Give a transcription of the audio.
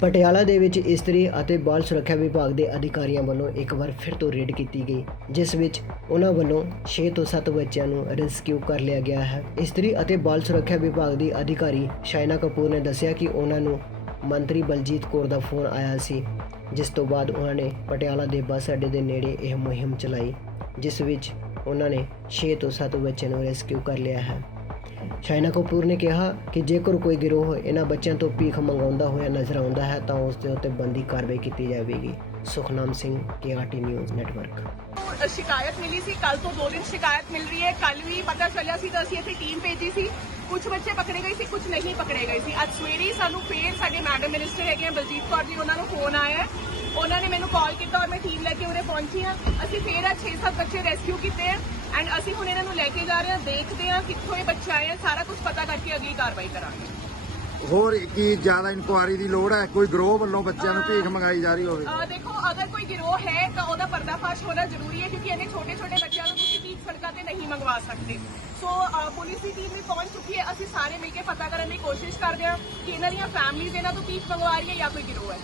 ਪਟਿਆਲਾ ਦੇ ਵਿੱਚ ਇਸਤਰੀ ਅਤੇ ਬਾਲ ਸੁਰੱਖਿਆ ਵਿਭਾਗ ਦੇ ਅਧਿਕਾਰੀਆਂ ਵੱਲੋਂ ਇੱਕ ਵਾਰ ਫਿਰ ਤੋਂ ਰੇਡ ਕੀਤੀ ਗਈ, ਜਿਸ ਵਿੱਚ ਉਹਨਾਂ ਵੱਲੋਂ 6 ਤੋਂ 7 ਬੱਚਿਆਂ ਨੂੰ ਰੈਸਕਿਊ ਕਰ ਲਿਆ ਗਿਆ ਹੈ। ਇਸਤਰੀ ਅਤੇ ਬਾਲ ਸੁਰੱਖਿਆ ਵਿਭਾਗ ਦੀ ਅਧਿਕਾਰੀ ਸ਼ਾਇਨਾ ਕਪੂਰ ਨੇ ਦੱਸਿਆ ਕਿ ਉਹਨਾਂ ਨੂੰ ਮੰਤਰੀ ਬਲਜੀਤ ਕੌਰ ਦਾ ਫੋਨ ਆਇਆ ਸੀ, ਜਿਸ ਤੋਂ ਬਾਅਦ ਉਹਨਾਂ ਨੇ ਪਟਿਆਲਾ ਦੇ ਬੱਸ ਅੱਡੇ ਦੇ ਨੇੜੇ ਇਹ ਮੁਹਿੰਮ ਚਲਾਈ, ਜਿਸ ਵਿੱਚ ਉਹਨਾਂ ਨੇ 6 ਤੋਂ 7 ਬੱਚਿਆਂ ਨੂੰ ਰੈਸਕਿਊ ਕਰ ਲਿਆ ਹੈ। ਸ਼ਾਇਨਾ ਕਪੂਰ ਨੇ ਕਿਹਾ ਕਿ ਜੇਕਰ ਕੋਈ ਗਿਰੋਹ ਇਹਨਾਂ ਬੱਚਿਆਂ ਤੋਂ ਭੀਖ ਮੰਗਾਉਂਦਾ ਹੋਇਆ ਨਜ਼ਰ ਆਉਂਦਾ ਹੈ, ਤਾਂ ਉਸ ਦੇ ਉੱਤੇ ਬੰਦੀ ਕਾਰਵਾਈ ਕੀਤੀ ਜਾਵੇਗੀ। Sukhnam Singh, KRT news network. ਸ਼ਿਕਾਇਤ ਮਿਲੀ ਸੀ। ਕੱਲ ਤੋਂ ਦੋ ਦਿਨ ਸ਼ਿਕਾਇਤ ਮਿਲ ਰਹੀ ਹੈ। ਕੱਲ ਵੀ ਪਤਾ ਚੱਲਿਆ ਸੀ ਤਾਂ ਅਸੀਂ ਇੱਥੇ ਟੀਮ ਭੇਜੀ ਸੀ। ਕੁਝ ਬੱਚੇ ਪਕੜੇ ਗਏ ਸੀ ਕੁਝ ਨਹੀਂ ਪਕੜੇ ਗਏ ਸੀ। ਅੱਜ ਸਵੇਰੇ ਸਾਨੂੰ ਫੇਰ ਸਾਡੇ ਮੈਡਮ ਮਿਨਿਸਟਰ ਹੈਗੇ ਆ, ਬਲਜੀਤ ਕੌਰ ਜੀ, ਉਹਨਾਂ ਨੂੰ ਫੋਨ ਆਇਆ। ਹੈ। ਉਹਨਾਂ ਨੇ ਮੈਨੂੰ ਕਾਲ ਕੀਤਾ ਔਰ ਮੈਂ ਟੀਮ ਲੈ ਕੇ ਉਰੇ ਪਹੁੰਚੀ ਹਾਂ। ਅਸੀਂ ਫੇਰ ਅੱਜ 6-7 ਬੱਚੇ ਰੈਸਕਿਊ ਕੀਤੇ ਆ। ਐਂਡ ਅਸੀਂ ਹੁਣ ਇਹਨਾਂ ਨੂੰ ਲੈ ਕੇ ਜਾ ਰਹੇ ਹਾਂ ਦੇਖਦੇ ਹਾਂ ਕਿੱਥੋਂ ਇਹ ਬੱਚੇ ਆਏ ਆ ਸਾਰਾ ਕੁਝ ਪਤਾ ਕਰਕੇ ਅਗਲੀ ਕਾਰਵਾਈ ਕਰਾਂਗੇ। ਹੋਰ ਕੀ ਜ਼ਿਆਦਾ ਇਨਕੁਆਰੀ ਦੀ ਲੋੜ ਹੈ? ਕੋਈ ਗਰੋਹ ਵੱਲੋਂ ਬੱਚਿਆਂ ਨੂੰ ਭੀਖ ਮੰਗਾਈ ਜਾ ਰਹੀ ਹੋਵੇ? ਅ, ਦੇਖੋ ਅਗਰ ਕੋਈ ਗਿਰੋਹ ਹੈ ਤਾਂ ਉਹਦਾ ਪਰਦਾਫਾਸ਼ ਹੋਣਾ ਜ਼ਰੂਰੀ ਹੈ ਕਿਉਂਕਿ ਇਹਨੇ ਛੋਟੇ ਛੋਟੇ ਬੱਚਿਆਂ ਨੂੰ ਤੁਸੀਂ ਵੀ ਸੜਕਾਂ ਤੇ ਨਹੀਂ ਮੰਗਵਾ ਸਕਦੇ। ਸੋ ਪੁਲਿਸ ਦੀ ਟੀਮ ਵੀ ਪਹੁੰਚ ਚੁੱਕੀ ਹੈ। ਅਸੀਂ ਸਾਰੇ ਮਿਲ ਕੇ ਪਤਾ ਕਰਨ ਦੀ ਕੋਸ਼ਿਸ਼ ਕਰਦੇ ਹਾਂ ਕਿ ਇਹਨਾਂ ਦੀਆਂ ਫੈਮਿਲੀਜ਼ ਇਹਨਾਂ ਤੋਂ ਭੀਖ ਮੰਗਵਾ ਰਹੀ ਹੈ ਜਾਂ ਕੋਈ ਗਿਰੋਹ ਹੈ।